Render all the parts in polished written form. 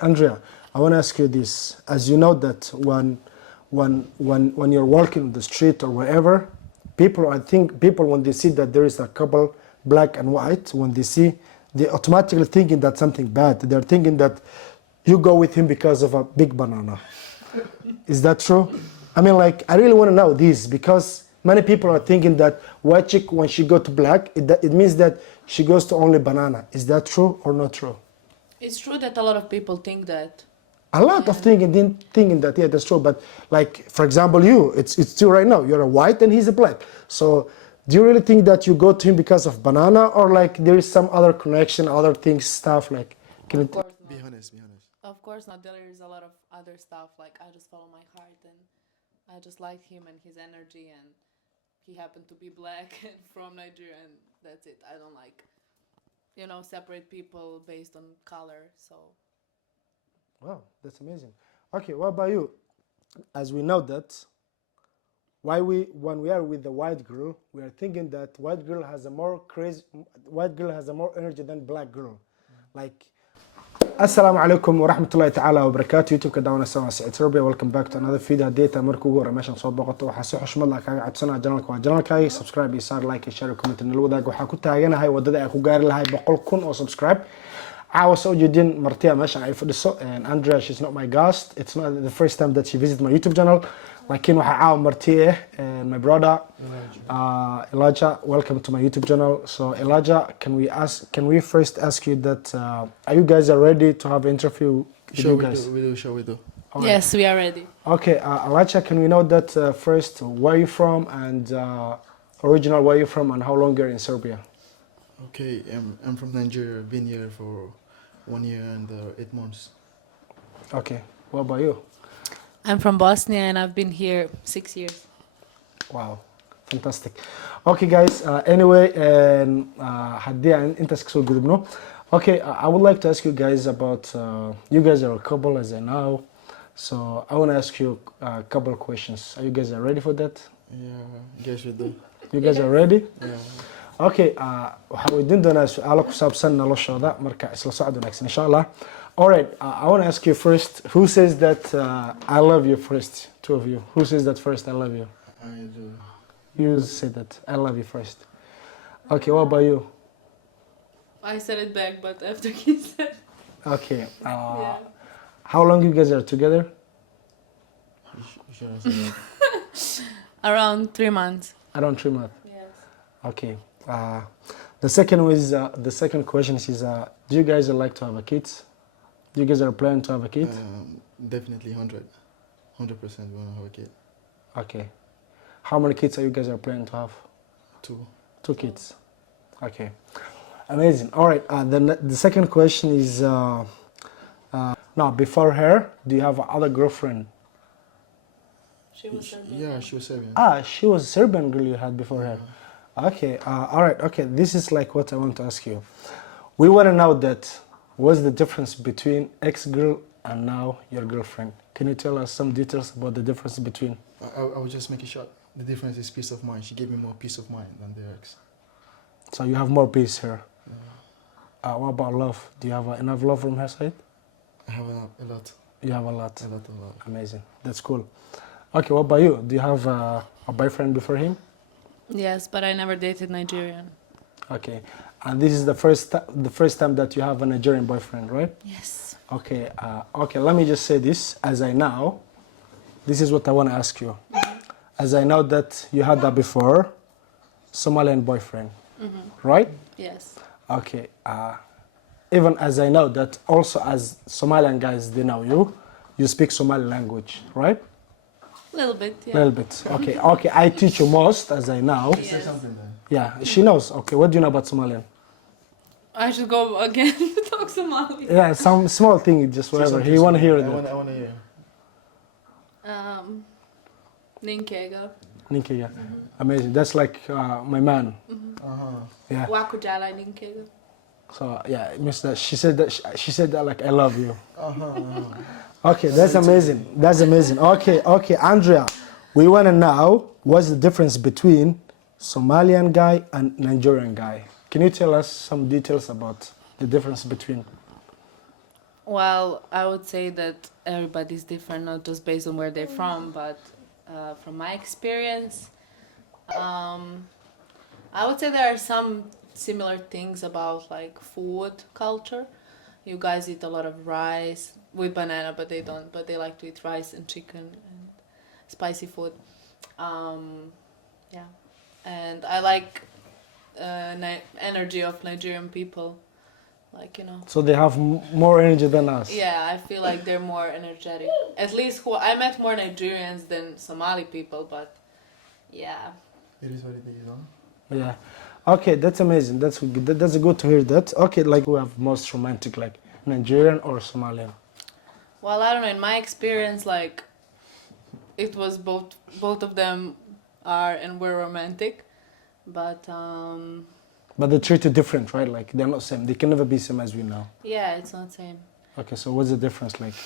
Andrea, I want to ask you this. As you know that when you're walking on the street or wherever, people when they see that there is a couple black and white, when they see, they automatically thinking that something bad. They're thinking that you go with him because of a big banana. Is that true? I mean, like, I really want to know this because many people are thinking that white chick, when she go to black, it means that she goes to only banana. Is that true or not true? It's true that a lot of people think that. A lot of thinking that, yeah, that's true. But like, for example, it's true right now. You're a white and he's a black. So do you really think that you go to him because of banana, or like there is some other connection, other things, stuff like? Can Of course not. Be honest. Of course not. There is a lot of other stuff. Like, I just follow my heart and I just like him and his energy, and he happened to be black and from Nigeria, and that's it. I don't like, separate people based on color. So. Wow, that's amazing. Okay, what about you? As we know that, when we are with the white girl, we are thinking that white girl has a more energy than black girl. Like, Assalamu alaikum wa rahmatullahi ta'ala wa barakatuh. YouTube ka daawana sama Said Serbia. Welcome back to another video. Data markuu ugu hore meeshan soo boqoto waxaa si xushmad leh kaaga codsanaa channelka subscribe iyo share like iyo share comment nala wadaag. Waxaa ku taaganahay wadada ay ku gaari lahay 100,000 oo subscribe. Caawa soo jeedin martiya meeshan ay fadhiso, and Andrea, she's not my guest. It's not the first time that she visits my YouTube channel. Laakiin waxaa caawa martiya my brother Elijah. Welcome to my YouTube channel. So Elijah, can we first ask you that are you guys ready to have an interview with Sure, you guys? we do. All right. Yes, we are ready. Okay, Elijah, can we know that first, where are you from, and original where are you from, and how long you're in Serbia? Okay, I'm from Nigeria. Been here for 1 year and 8 months. Okay, what about you? I'm from Bosnia and I've been here 6 years. Wow, fantastic. Okay, guys, anyway, haddii aan intaas kasoo gudubno. Okay, I would like to ask you guys about, you guys are a couple as I know, so I want to ask you a couple of questions. Are you guys ready for that? Yeah, guess we do. You guys are ready? Yeah. Okay, waxaan weydiin doonaa su'aalo ku saabsan noloshooda marka isla socod wanaagsan insha Allah. All right, I want to ask you first, who says that I love you first? Two of you. Who says that first, I love you? I do. You say that, I love you first. Okay, what about you? I said it back, but after he said. Okay, Yeah. how long you guys are together? You should answer that. Around 3 months. Around 3 months. Yes. Okay. The second question is, do you guys like to have a kid? Do you guys are planning to have a kid? Definitely 100% we want to have a kid. Okay. How many kids are you guys are planning to have? 2. 2 kids. Okay. Amazing. All right. Then the second question is, now before her, do you have other girlfriend? She was Serbian. Yeah, she was Serbian. She was a Serbian girl you had before her. Okay. All right. Okay. This is like what I want to ask you. We want to know that what's the difference between ex-girl and now your girlfriend? Can you tell us some details about the difference between? I will just make it short. The difference is peace of mind. She gave me more peace of mind than the ex. So you have more peace here. What about love? Do you have enough love from her side? I have a lot. You have a lot. A lot. Amazing. That's cool. Okay, what about you? Do you have a boyfriend before him? Yes, but I never dated Nigerian. Okay, and this is the first time that you have a Nigerian boyfriend, right? Yes. Okay. Okay. Let me just say this. As I know, this is what I want to ask you. As I know that you had that before, Somalian boyfriend, right? Yes. Okay. Even as I know that also as Somalian guys, they know you speak Somali language, right? A little bit, yeah. Little bit. Okay. Okay. I teach you most as I know. Yes. Say something then. Yeah, she knows. Okay. What do you know about Somalian? I should go again to talk Somali. Yeah, some small thing, just whatever. He want to hear I that. want to hear. Ninkega. Ninkega. Amazing. That's like my man. Yeah. Wakujala Ninkega. So yeah, it means that she said that like I love you. Okay, that's amazing. That's amazing. Okay, okay, Andrea, we want to know what's the difference between Somalian guy and Nigerian guy. Can you tell us some details about the difference between? Well, I would say that everybody's different, not just based on where they're from, but from my experience, um, I would say there are some similar things about like food culture. You guys eat a lot of rice with banana, but they don't. But they like to eat rice and chicken and spicy food. Um, yeah, and I like energy of Nigerian people. Like So they have more energy than us. Yeah, I feel like they're more energetic. At least I met more Nigerians than Somali people, but yeah. It is what it is, huh? Yeah. Okay, that's amazing. That's good. That's good to hear that. Okay, like who have most romantic, like Nigerian or Somalian? Well, I don't know. In my experience, like it was both of them are and were romantic, but But they treat you different, right? Like they're not same. They can never be same as we know. yeah, it's not same. Okay, so what's the difference? Like,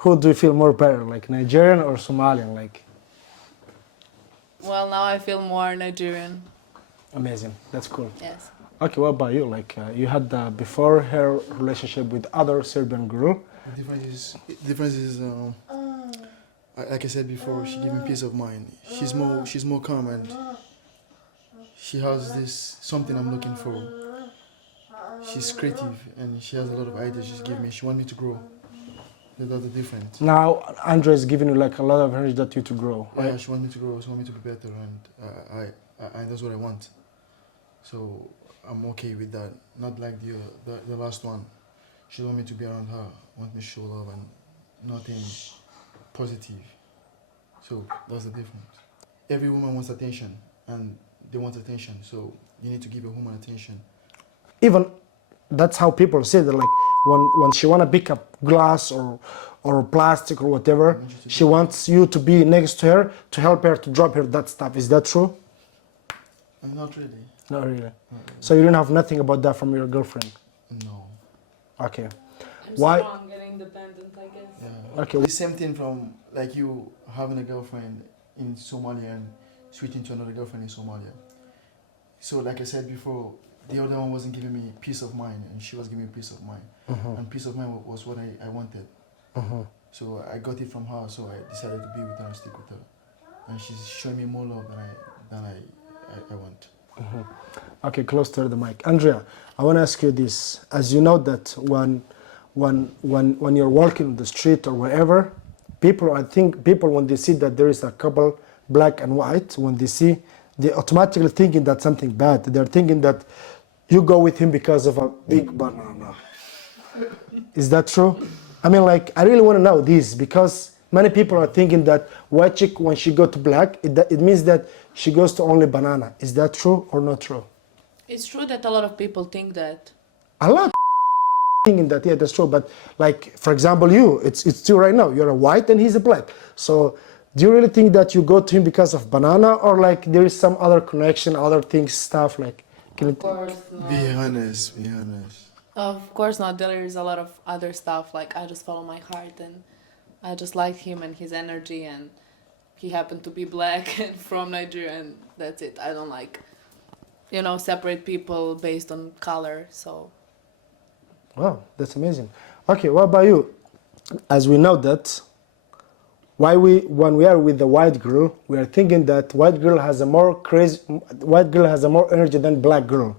who do you feel more better, like Nigerian or Somalian? Like, Well, now I feel more Nigerian. amazing. That's cool. Yes. Okay, what about you? Like, you had before her relationship with other Serbian girl. The difference is, like I said before, she gives me peace of mind. She's more calm and she has this something I'm looking for. She's creative and she has a lot of ideas she's giving me. She wants me to grow. That's the difference. Now, Andrea is giving you like a lot of energy that you to grow, right? Yeah, she wants me to grow. She wants me to be better, and I that's what I want. So I'm okay with that. Not like the last one. She want me to be around her. Want me to show love and nothing positive. So that's the difference. Every woman wants attention, and they want attention. So you need to give a woman attention. Even that's how people say that, like when she wanna pick up glass or plastic or whatever, she wants you to be next to her to help her to drop her that stuff. Is that true? Not really. Not really. So you don't have nothing about that from your girlfriend? No. Okay. I'm Why? strong and independent, I guess. Yeah. Okay. The same thing from like you having a girlfriend in Somalia and switching to another girlfriend in Somalia. So like I said before, the other one wasn't giving me peace of mind, and she was giving me peace of mind. And peace of mind was what I wanted. So I got it from her, so I decided to be with her and stick with her. And she's showing me more love than I want. Okay, close to the mic. Andrea, I want to ask you this. As you know that when you're walking on the street or wherever, I think people when they see that there is a couple, black and white, when they see, they automatically thinking that something bad. They're thinking that you go with him because of a big banana. Is that true? I mean, like, I really want to know this because many people are thinking that white chick, when she go to black, it means that she goes to only banana. Is that true or not true? It's true that a lot of people think that. A lot thinking that, yeah, that's true. But like, for example, it's true right now. You're a white and he's a black. So do you really think that you go to him because of banana, or like there is some other connection, other things, stuff like? Of course not. Be honest. Of course not. There is a lot of other stuff. Like I just follow my heart, and I just like him and his energy, and he happened to be black and from Nigeria, and that's it. I don't like, separate people based on color. So. Wow, that's amazing. Okay, what about you? As we know that, when we are with the white girl, we are thinking that white girl has a more energy than black girl.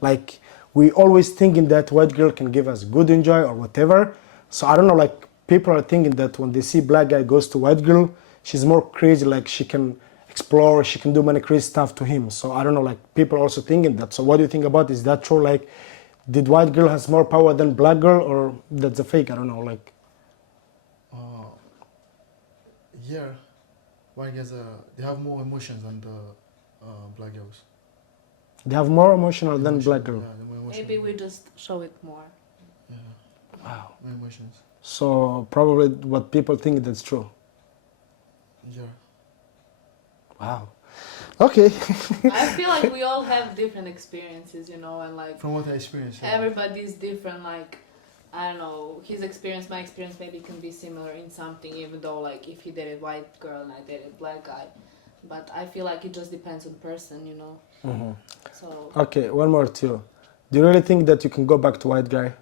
Like we always thinking that white girl can give us good enjoy or whatever. So I don't know, like people are thinking that when they see black guy goes to white girl, she's more crazy, like she can explore, she can do many crazy stuff to him. So I don't know, like people are also thinking that. So what do you think about, is that true? Like, did white girl has more power than black girl, or that's a fake? I don't know, like. Yeah, white guys they have more emotions than the black girls. They have more emotional than black girl. Yeah, they're more emotional. Maybe we just show it more. Yeah. Wow. More emotions. So probably what people think that's true. Yeah. Wow. Okay. I feel like we all have different experiences, and like From what I experienced. Yeah. everybody's different. Like, I don't know, his experience, my experience maybe can be similar in something, even though like if he dated white girl and I dated black guy. But I feel like it just depends on person, So. Okay, one more too. Do you really think that you can go back to white guy?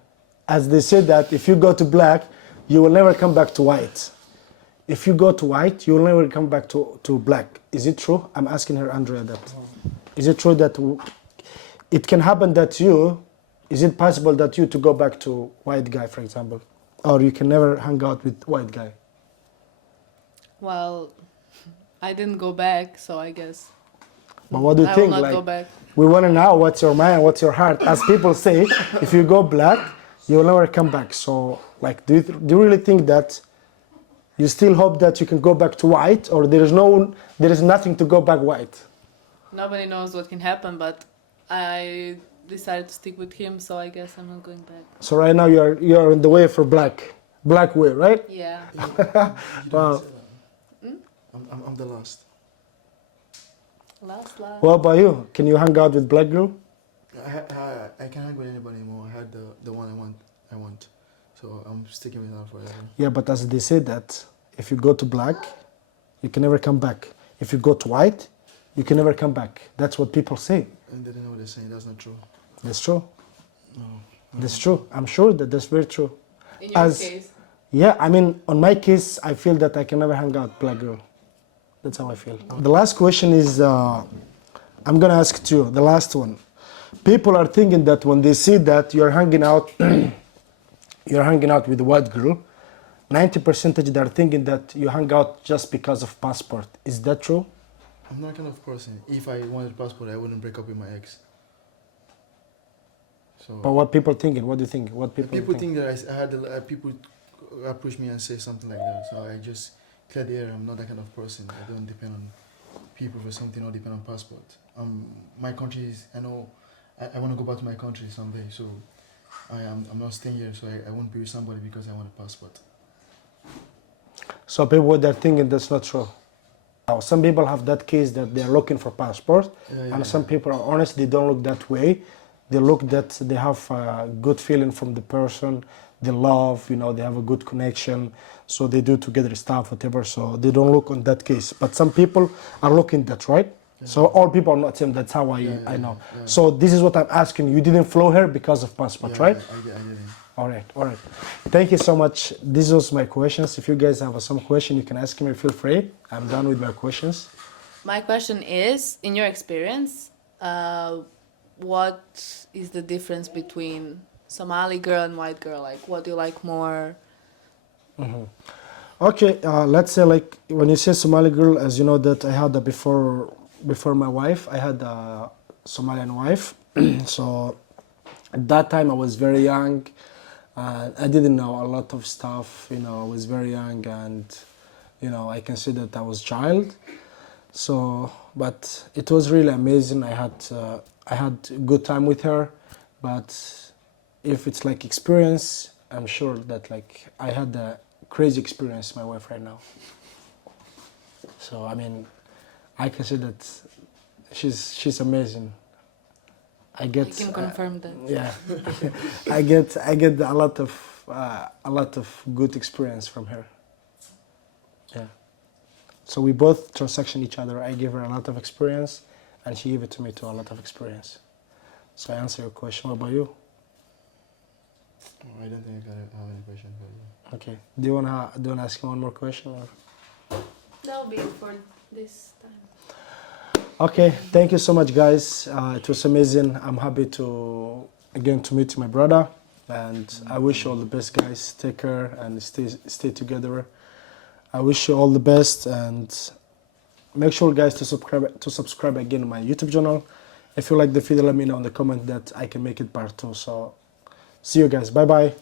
as they say that if you go to black, you will never come back to white. If you go to white, you will never come back to black. Is it true? I'm asking her, Andrea, that. Is it true that it can happen that is it possible that you to go back to white guy, for example? Or you can never hang out with white guy? Well, I didn't go back, so I guess. But what do you I think? will not Like, go back. we want to know what's your mind, what's your heart. As people say, if you go black, you will never come back. So, like, do you really think that you still hope that you can go back to white, or there is nothing to go back white? Nobody knows what can happen, but I decided to stick with him, so I guess I'm not going back. So right now you're in the way for black way, right? Yeah. Wow. I'm the last. Last. What about you? Can you hang out with black girl? I can't hang with anybody anymore. I had the one I want. So I'm sticking with her forever. Yeah, but as they say that if you go to black, you can never come back. If you go to white, you can never come back. That's what people say. And they don't know what they're saying. That's not true. That's true. No. That's true. I'm sure that that's very true. In your case? Yeah, I mean, on my case, I feel that I can never hang out black girl. That's how I feel. The last question is, I'm gonna ask it you, the last one. People are thinking that when they see that you're hanging out, you're hanging out with a white girl, 90% they're thinking that you hang out just because of passport. Is that true? I'm not kind of person. If I wanted passport, I wouldn't break up with my ex. So. But what people thinking? What do you think? What People think that I had people approach me and say something like that. So I just clear the air. I'm not that kind of person. I don't depend on people for something or depend on passport. My country is. I know. I want to go back to my country someday. So I'm not staying here. So I won't be with somebody because I want a passport. So people they're thinking that's not true. Now, some people have that case that they're looking for passport, and some people are honest. They don't look that way. They look that they have a good feeling from the person, they love, they have a good connection, so they do together stuff, whatever, so they don't look on that case. But some people are looking that, right? Yeah. So all people are not same, that's how I know. Yeah. So this is what I'm asking, you didn't flow her because of passport, right? I didn't. All right. Thank you so much. These was my questions. If you guys have some question, you can ask me, feel free. I'm done with my questions. My question is, in your experience, what is the difference between Somali girl and white girl? Like, what do you like more? Okay, let's say like when you say Somali girl, as you know that I had before my wife, I had a Somalian wife. So at that time I was very young. I didn't know a lot of stuff. I was very young, and I can say that I was child. So, but it was really amazing. I had a good time with her, but if it's like experience, I'm sure that like I had a crazy experience with my wife right now. So I mean, I can say that she's amazing. I can confirm that. Yeah, I get a lot of good experience from her. Yeah. So we both transaction each other. I gave her a lot of experience, and she gave it to me too, a lot of experience. So I answer your question. What about you? I don't think I have any question for you. Okay. Do you wanna ask me one more question? Or? That'll be it for this time. Okay. Thank you so much, guys. It was amazing. I'm happy to meet my brother, and I wish you all the best, guys. Take care and stay together. I wish you all the best, and make sure, guys, to subscribe again to my YouTube channel. If you like the video, let me know in the comment that I can make it part 2. So see you guys. Bye. Bye.